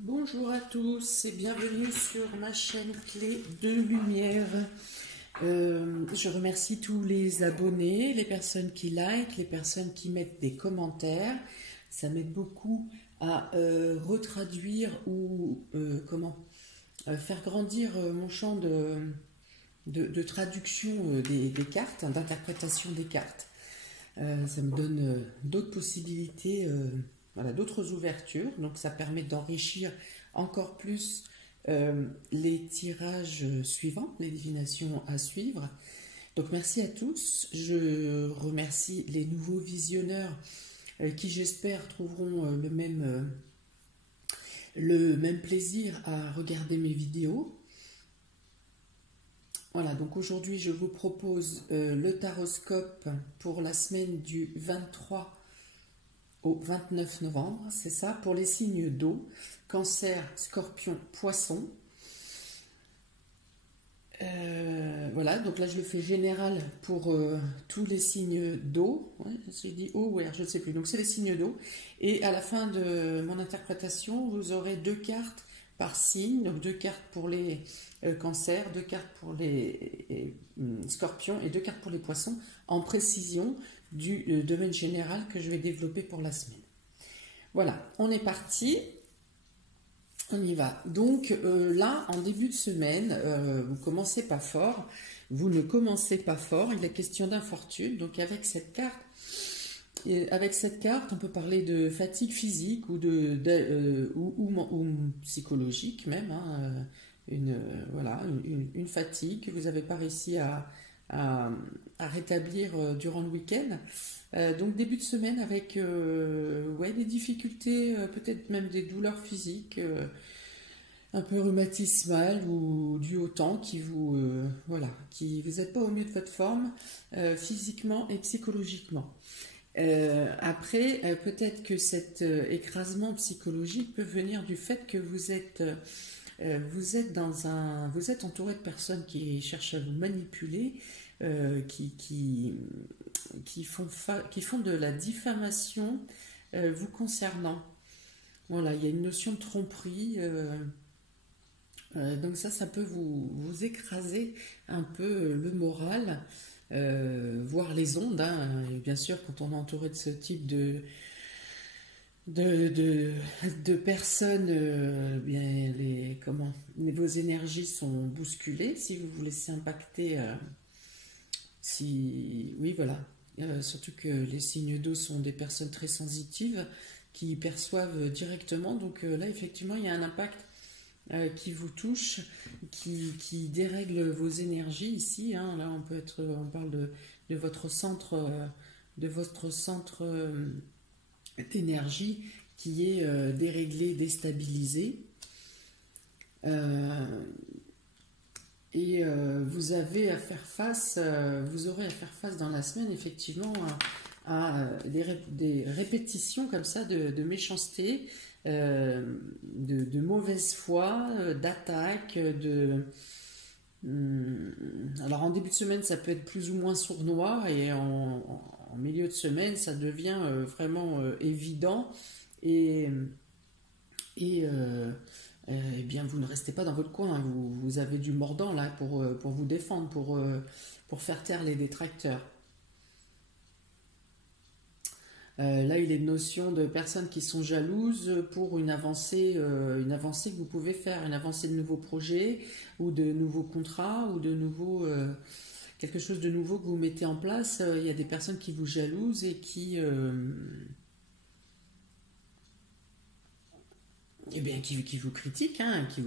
Bonjour à tous et bienvenue sur ma chaîne Clé de Lumière. Je remercie tous les abonnés, les personnes qui likent, les personnes qui mettent des commentaires. Ça m'aide beaucoup à retraduire ou faire grandir mon champ de traduction des cartes, hein, d'interprétation des cartes. Ça me donne d'autres possibilités, voilà, d'autres ouvertures. Donc ça permet d'enrichir encore plus les tirages suivants, les divinations à suivre. Donc merci à tous. Je remercie les nouveaux visionneurs qui j'espère trouveront le même plaisir à regarder mes vidéos. Voilà, donc aujourd'hui je vous propose le taroscope pour la semaine du 23 au 29 novembre, c'est ça, pour les signes d'eau, Cancer, Scorpion, Poisson. Voilà, donc là je le fais général pour tous les signes d'eau. Ouais, j'ai dit eau ou air, je ne sais plus. Donc c'est les signes d'eau. Et à la fin de mon interprétation, vous aurez deux cartes par signe. Donc deux cartes pour les cancers, deux cartes pour les scorpions et deux cartes pour les poissons, en précision du domaine général que je vais développer pour la semaine. Voilà, on est parti. On y va. Donc là, en début de semaine, vous commencez pas fort. Vous ne commencez pas fort. Il est question d'infortune. Donc avec cette carte, on peut parler de fatigue physique ou ou psychologique même. Hein, voilà, une fatigue que vous n'avez pas réussi à rétablir durant le week-end. Donc début de semaine avec ouais, des difficultés, peut-être même des douleurs physiques un peu rhumatismales ou dues au temps qui vous voilà, qui vous n'êtes pas au mieux de votre forme physiquement et psychologiquement. Après, peut-être que cet écrasement psychologique peut venir du fait que vous êtes vous êtes entouré de personnes qui cherchent à vous manipuler, qui font de la diffamation vous concernant. Voilà, il y a une notion de tromperie. Donc ça peut vous écraser un peu le moral, voire les ondes. Hein. Et bien sûr, quand on est entouré de ce type de personnes, bien vos énergies sont bousculées. Si vous vous laissez impacter, oui, voilà. Surtout que les signes d'eau sont des personnes très sensitives qui perçoivent directement. Donc là, effectivement, il y a un impact qui vous touche, qui dérègle vos énergies ici. Hein. Là, on parle de votre centre, d'énergie qui est déréglé, déstabilisé. Et vous aurez à faire face dans la semaine effectivement à des répétitions comme ça de méchanceté, de mauvaise foi, d'attaque, alors en début de semaine ça peut être plus ou moins sournois et en milieu de semaine ça devient vraiment évident et, eh bien vous ne restez pas dans votre coin, hein. Vous avez du mordant là pour vous défendre, pour faire taire les détracteurs. Là, il est de notion de personnes qui sont jalouses pour une avancée que vous pouvez faire, une avancée de nouveaux projets ou de nouveaux contrats ou quelque chose de nouveau que vous mettez en place. Il y a des personnes qui vous jalousent et eh bien, qui vous critiquent, hein, qui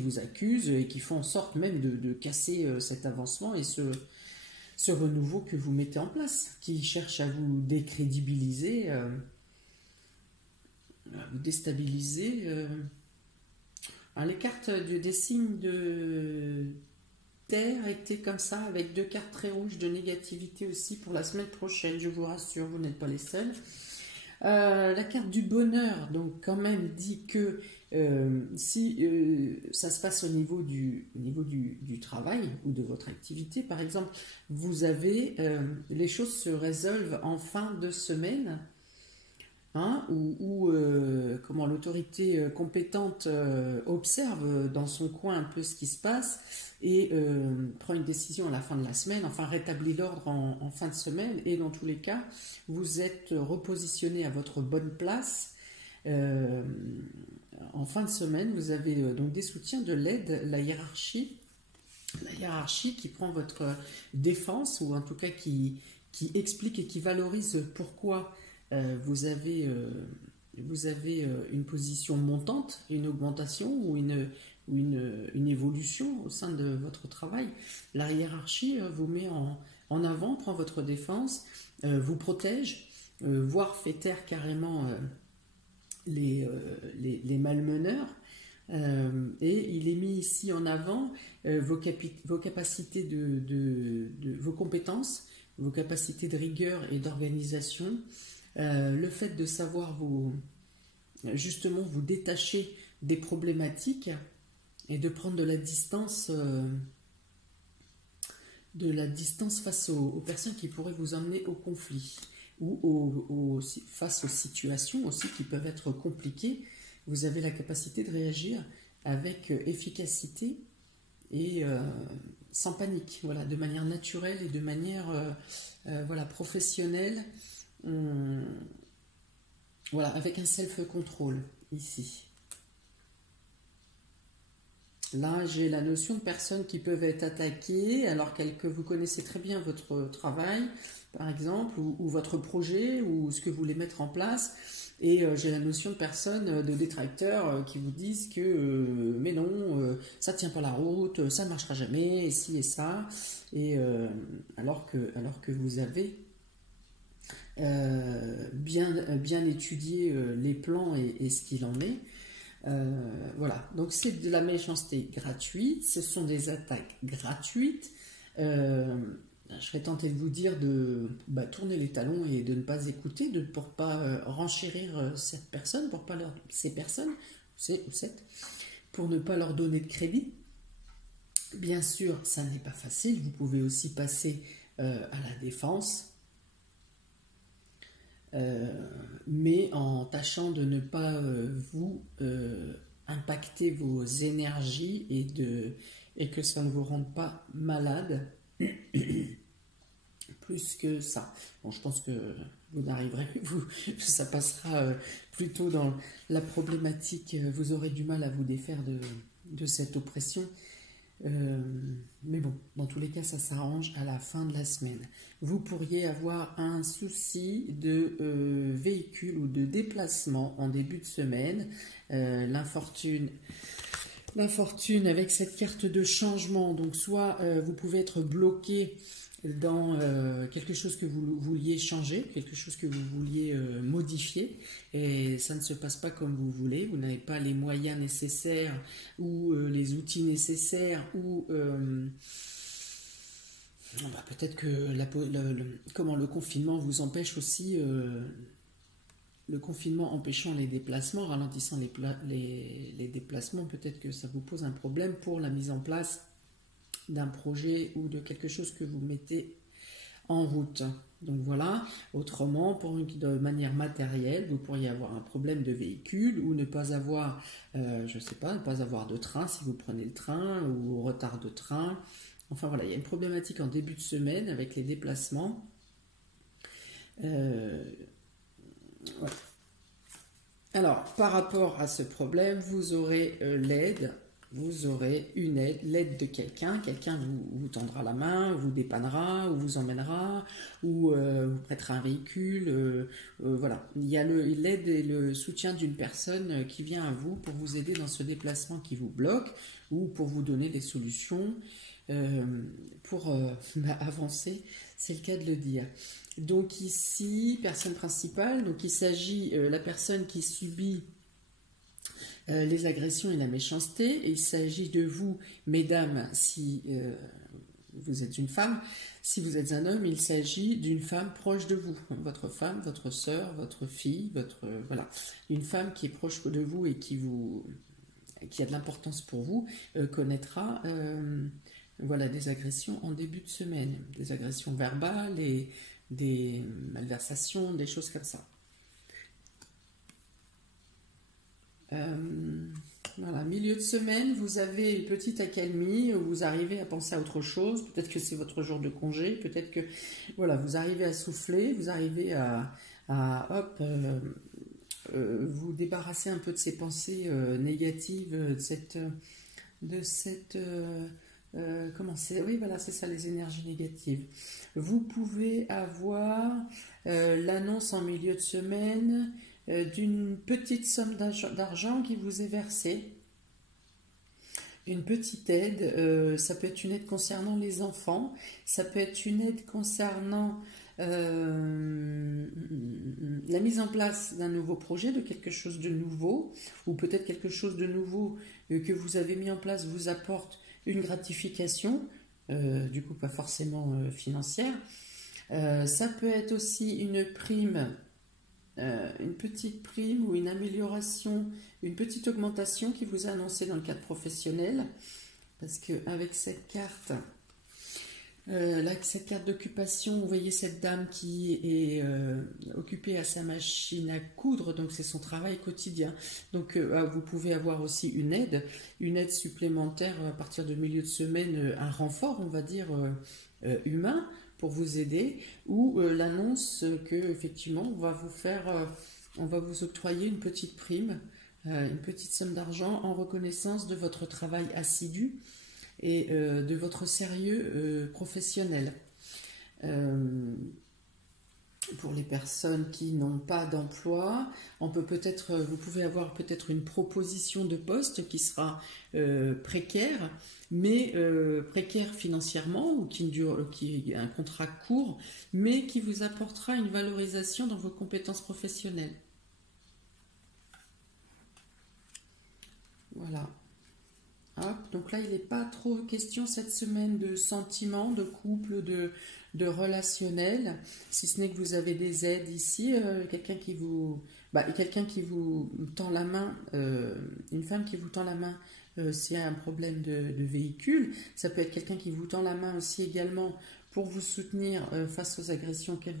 vous accusent et qui font en sorte même de casser cet avancement et ce renouveau que vous mettez en place, qui cherche à vous décrédibiliser, à vous déstabiliser. Alors, les cartes des signes de terre étaient comme ça, avec deux cartes très rouges de négativité aussi pour la semaine prochaine, je vous rassure, vous n'êtes pas les seuls. La carte du bonheur, donc quand même dit que si ça se passe au niveau du travail ou de votre activité, par exemple, les choses se résolvent en fin de semaine hein, comment l'autorité compétente observe dans son coin un peu ce qui se passe et prend une décision à la fin de la semaine, enfin rétablit l'ordre en fin de semaine, et dans tous les cas, vous êtes repositionné à votre bonne place. En fin de semaine, vous avez donc des soutiens, de l'aide, la hiérarchie qui prend votre défense, ou en tout cas qui explique et qui valorise pourquoi vous avez une position montante, une augmentation ou une évolution au sein de votre travail. La hiérarchie vous met en avant, prend votre défense, vous protège, voire fait taire carrément les malmeneurs. Et il est mis ici en avant vos capacités vos compétences, vos capacités de rigueur et d'organisation, le fait de savoir justement vous détacher des problématiques et de prendre de la distance face aux personnes qui pourraient vous emmener au conflit, ou face aux situations aussi qui peuvent être compliquées. Vous avez la capacité de réagir avec efficacité et sans panique, voilà, de manière naturelle et de manière professionnelle, voilà, avec un self-control ici. Là, j'ai la notion de personnes qui peuvent être attaquées alors que vous connaissez très bien votre travail, par exemple, ou votre projet, ou ce que vous voulez mettre en place. Et j'ai la notion de personnes, de détracteurs qui vous disent que mais non, ça ne tient pas la route, ça ne marchera jamais, et ci et ça. Et alors que vous avez bien étudié les plans et ce qu'il en est. Voilà, donc c'est de la méchanceté gratuite, ce sont des attaques gratuites. Je serais tenté de vous dire de tourner les talons et de ne pas écouter, pour ne pas renchérir ces personnes, pour ne pas leur donner de crédit. Bien sûr, ça n'est pas facile, vous pouvez aussi passer à la défense. Mais en tâchant de ne pas vous impacter vos énergies et que ça ne vous rende pas malade plus que ça. Bon, je pense que vous n'arriverez, ça passera plutôt dans la problématique, vous aurez du mal à vous défaire de cette oppression. Mais bon, dans tous les cas, ça s'arrange à la fin de la semaine. Vous pourriez avoir un souci de véhicule ou de déplacement en début de semaine. L'infortune avec cette carte de changement. Donc soit vous pouvez être bloqué dans quelque chose que vous vouliez changer, quelque chose que vous vouliez modifier, et ça ne se passe pas comme vous voulez, vous n'avez pas les moyens nécessaires ou les outils nécessaires, ou peut-être que le confinement vous empêche aussi, le confinement empêchant les déplacements, ralentissant les déplacements, peut-être que ça vous pose un problème pour la mise en place d'un projet ou de quelque chose que vous mettez en route. Donc voilà, autrement, de manière matérielle, vous pourriez avoir un problème de véhicule, ou ne pas avoir, ne pas avoir de train si vous prenez le train, ou retard de train. Enfin voilà, il y a une problématique en début de semaine avec les déplacements. Voilà. Alors, par rapport à ce problème, vous aurez l'aide. Vous aurez l'aide de quelqu'un vous tendra la main, vous dépannera, ou vous emmènera, ou vous prêtera un véhicule. Voilà, il y a l'aide et le soutien d'une personne qui vient à vous pour vous aider dans ce déplacement qui vous bloque, ou pour vous donner des solutions pour avancer, c'est le cas de le dire. Donc ici, personne principale, donc il s'agit la personne qui subit les agressions et la méchanceté, et il s'agit de vous, mesdames, si vous êtes une femme. Si vous êtes un homme, il s'agit d'une femme proche de vous, votre femme, votre sœur, votre fille, voilà, une femme qui est proche de vous et qui a de l'importance pour vous, connaîtra voilà, des agressions en début de semaine, des agressions verbales et des malversations, des choses comme ça. Voilà, milieu de semaine, vous avez une petite accalmie, vous arrivez à penser à autre chose, peut-être que c'est votre jour de congé, peut-être que voilà, vous arrivez à souffler, vous arrivez hop, vous débarrasser un peu de ces pensées négatives, comment c'est, oui voilà, c'est ça, les énergies négatives. Vous pouvez avoir l'annonce en milieu de semaine d'une petite somme d'argent qui vous est versée, une petite aide, ça peut être une aide concernant les enfants, ça peut être une aide concernant la mise en place d'un nouveau projet, de quelque chose de nouveau, ou peut-être quelque chose de nouveau que vous avez mis en place vous apporte une gratification, du coup pas forcément financière. Ça peut être aussi une prime, une petite prime ou une amélioration, une petite augmentation qui vous est annoncée dans le cadre professionnel, parce qu'avec cette carte, cette carte d'occupation, vous voyez cette dame qui est occupée à sa machine à coudre, donc c'est son travail quotidien. Donc vous pouvez avoir aussi une aide supplémentaire à partir de milieu de semaine, un renfort, on va dire, humain pour vous aider, ou l'annonce que effectivement on va vous octroyer une petite prime, une petite somme d'argent en reconnaissance de votre travail assidu et de votre sérieux professionnel. Pour les personnes qui n'ont pas d'emploi, vous pouvez avoir peut-être une proposition de poste qui sera précaire, mais précaire financièrement, ou qui est un contrat court, mais qui vous apportera une valorisation dans vos compétences professionnelles. Voilà. Hop, donc là, il n'est pas trop question cette semaine de sentiments, de couple, de relationnel, si ce n'est que vous avez des aides ici, quelqu'un qui vous tend la main, une femme qui vous tend la main s'il y a un problème de véhicule. Ça peut être quelqu'un qui vous tend la main aussi également pour vous soutenir face aux agressions auxquelles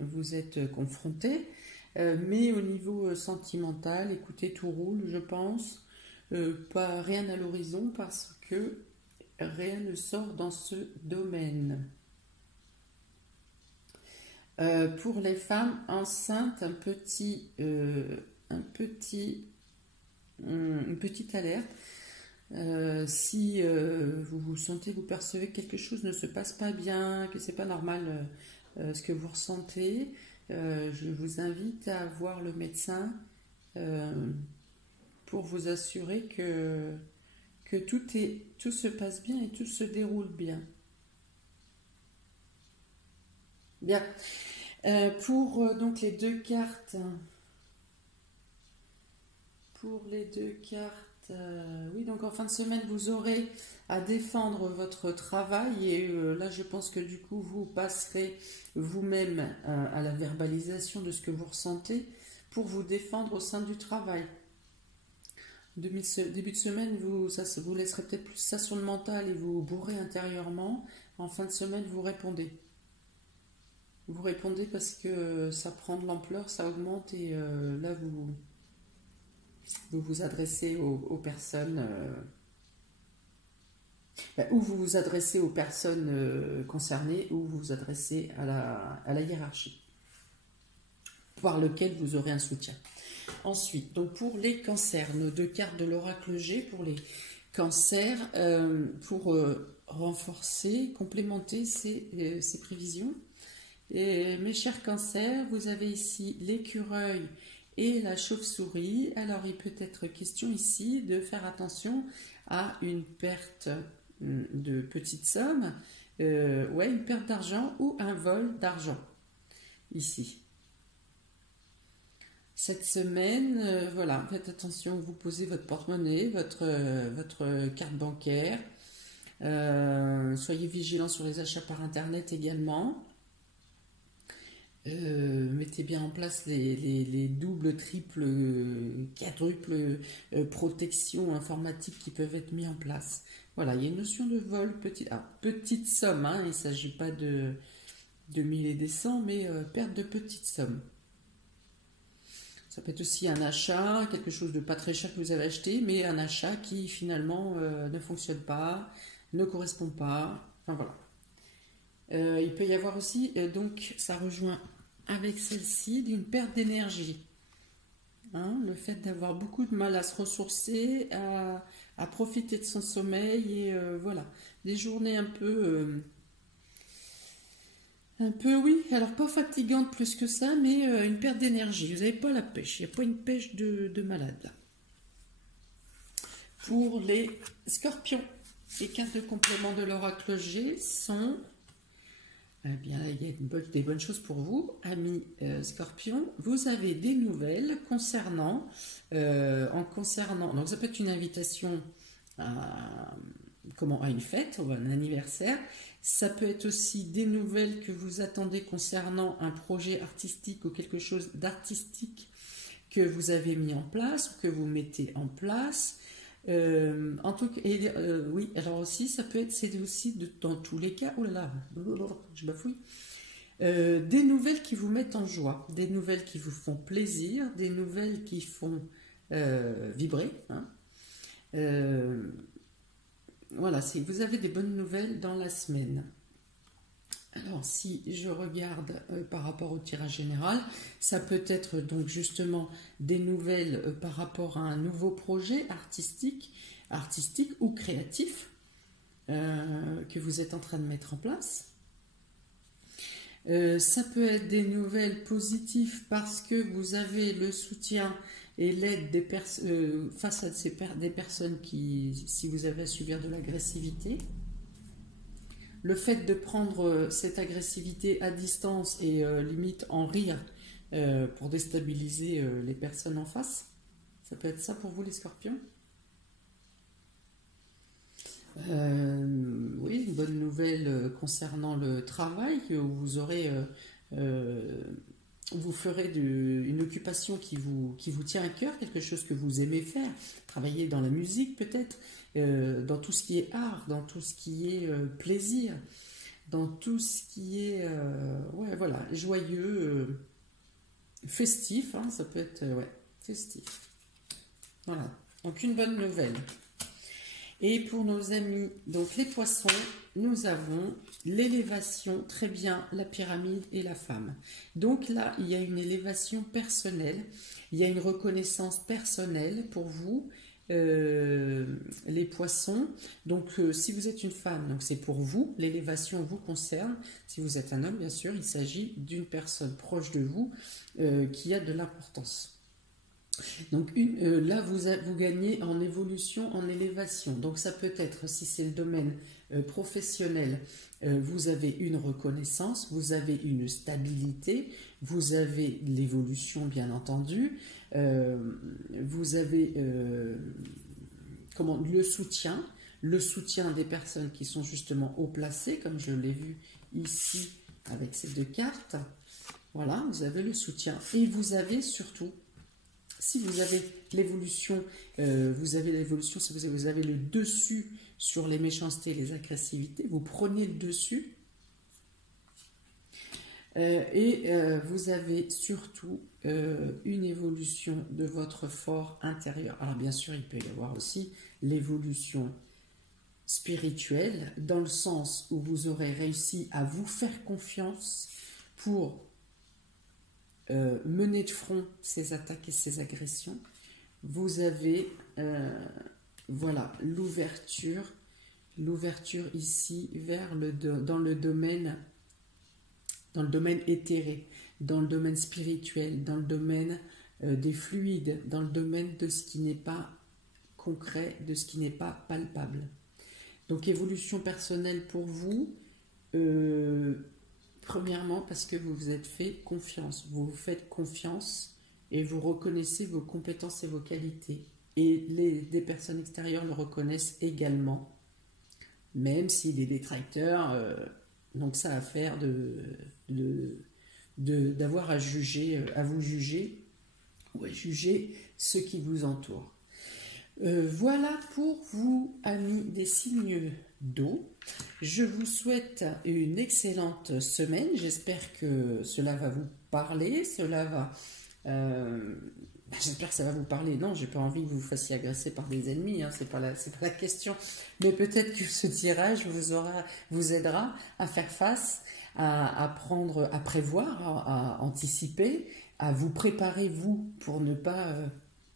vous êtes confronté. Mais au niveau sentimental, écoutez, tout roule, je pense. Pas rien à l'horizon parce que rien ne sort dans ce domaine. Pour les femmes enceintes, une petite alerte. Si vous sentez, vous percevez que quelque chose ne se passe pas bien, que c'est pas normal ce que vous ressentez, je vous invite à voir le médecin pour vous assurer que tout se passe bien et tout se déroule bien. Bien. Donc les deux cartes. Pour les deux cartes, oui, donc en fin de semaine, vous aurez à défendre votre travail et là, je pense que du coup, vous passerez vous-même à la verbalisation de ce que vous ressentez pour vous défendre au sein du travail. Début de semaine, ça vous laisserez peut-être plus ça sur le mental et vous bourrez intérieurement. En fin de semaine, vous répondez. Vous répondez parce que ça prend de l'ampleur, ça augmente et là, vous vous adressez aux personnes, ou vous vous adressez aux personnes concernées, ou vous vous adressez à la hiérarchie, par lequel vous aurez un soutien. Ensuite, donc pour les cancers, nos deux cartes de l'oracle G pour les cancers, pour renforcer, complémenter ces prévisions. Et mes chers cancers, vous avez ici l'écureuil et la chauve-souris. Alors il peut être question ici de faire attention à une perte de petites sommes, une perte d'argent ou un vol d'argent ici. Cette semaine, voilà, faites attention, vous posez votre porte-monnaie, votre carte bancaire. Soyez vigilants sur les achats par internet également. Mettez bien en place les doubles, triples, quadruples protections informatiques qui peuvent être mises en place. Voilà, il y a une notion de vol, petite somme, hein, il ne s'agit pas de 1000 et des cents, mais perte de petites sommes. Ça peut être aussi un achat, quelque chose de pas très cher que vous avez acheté, mais un achat qui finalement ne fonctionne pas, ne correspond pas. Enfin voilà. Il peut y avoir aussi, donc ça rejoint avec celle-ci, d'une perte d'énergie. Hein, le fait d'avoir beaucoup de mal à se ressourcer, à profiter de son sommeil, et voilà. Des journées un peu, oui, alors pas fatigante plus que ça, mais une perte d'énergie. Vous n'avez pas la pêche, il n'y a pas une pêche de malade là. Pour les scorpions, les cartes de complément de l'oracle G sont, eh bien, il y a des bonnes choses pour vous, amis scorpions. Vous avez des nouvelles concernant, donc ça peut être une invitation à une fête ou un anniversaire. Ça peut être aussi des nouvelles que vous attendez concernant un projet artistique ou quelque chose d'artistique que vous avez mis en place ou que vous mettez en place. En tout cas, oui, alors aussi, ça peut être, c'est aussi dans tous les cas, oh là là, je bafouille, des nouvelles qui vous mettent en joie, des nouvelles qui vous font plaisir, des nouvelles qui font vibrer, hein. Voilà, vous avez des bonnes nouvelles dans la semaine. Alors, si je regarde par rapport au tirage général, ça peut être donc justement des nouvelles par rapport à un nouveau projet artistique ou créatif que vous êtes en train de mettre en place. Ça peut être des nouvelles positives parce que vous avez le soutien et l'aide face à des personnes qui, si vous avez à subir de l'agressivité. Le fait de prendre cette agressivité à distance et limite en rire pour déstabiliser les personnes en face, ça peut être ça pour vous les scorpions. Oui, une bonne nouvelle concernant le travail, où vous aurez, vous ferez une occupation qui vous tient à cœur, quelque chose que vous aimez faire, travailler dans la musique peut-être, dans tout ce qui est art, dans tout ce qui est plaisir, dans tout ce qui est ouais, voilà, joyeux, festif, hein, ça peut être ouais, festif. Voilà, donc une bonne nouvelle. Et pour nos amis, donc les poissons, nous avons l'élévation, très bien, la pyramide et la femme. Donc là, il y a une élévation personnelle, il y a une reconnaissance personnelle pour vous, les poissons. Donc si vous êtes une femme, donc c'est pour vous, l'élévation vous concerne. Si vous êtes un homme, bien sûr, il s'agit d'une personne proche de vous qui a de l'importance. Donc là, vous gagnez en évolution, en élévation. Donc ça peut être, si c'est le domaine professionnel, vous avez une reconnaissance, vous avez une stabilité, vous avez l'évolution, bien entendu, vous avez le soutien des personnes qui sont justement haut placées, comme je l'ai vu ici avec ces deux cartes. Voilà, vous avez le soutien. Et vous avez surtout, si vous avez l'évolution, si vous avez le dessus sur les méchancetés et les agressivités, vous prenez le dessus. Vous avez surtout une évolution de votre fort intérieur. Alors bien sûr, il peut y avoir aussi l'évolution spirituelle, dans le sens où vous aurez réussi à vous faire confiance pour mener de front ces attaques et ces agressions. Vous avez voilà, l'ouverture ici vers dans le domaine éthéré, dans le domaine spirituel, dans le domaine des fluides, dans le domaine de ce qui n'est pas concret, de ce qui n'est pas palpable. Donc évolution personnelle pour vous, premièrement parce que vous vous êtes fait confiance, vous vous faites confiance et vous reconnaissez vos compétences et vos qualités. Et des personnes extérieures le reconnaissent également, même si les détracteurs n'ont que ça à faire d'avoir à juger, à vous juger ou à juger ceux qui vous entourent. Voilà pour vous, amis des signes d'eau. Je vous souhaite une excellente semaine. J'espère que cela va vous parler, cela va J'espère que ça va vous parler. Non, j'ai pas envie que vous vous fassiez agresser par des ennemis, hein, c'est pas la question. Mais peut-être que ce tirage vous aidera à faire face, à prévoir, à anticiper, à vous préparer, vous, pour ne pas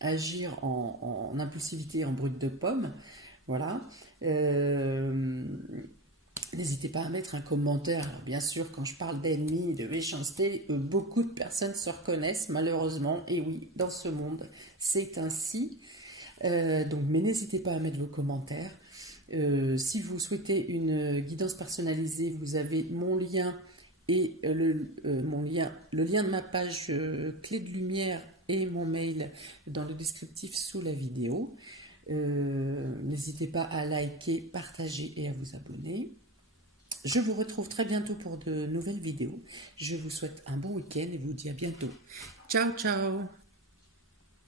agir en impulsivité, en brute de pomme. Voilà. N'hésitez pas à mettre un commentaire. Alors, bien sûr, quand je parle d'ennemis, de méchanceté, beaucoup de personnes se reconnaissent, malheureusement. Et oui, dans ce monde, c'est ainsi. Mais n'hésitez pas à mettre vos commentaires. Si vous souhaitez une guidance personnalisée, vous avez mon lien et le lien de ma page Clé de Lumière et mon mail dans le descriptif sous la vidéo. N'hésitez pas à liker, partager et à vous abonner. Je vous retrouve très bientôt pour de nouvelles vidéos. Je vous souhaite un bon week-end et vous dis à bientôt. Ciao, ciao!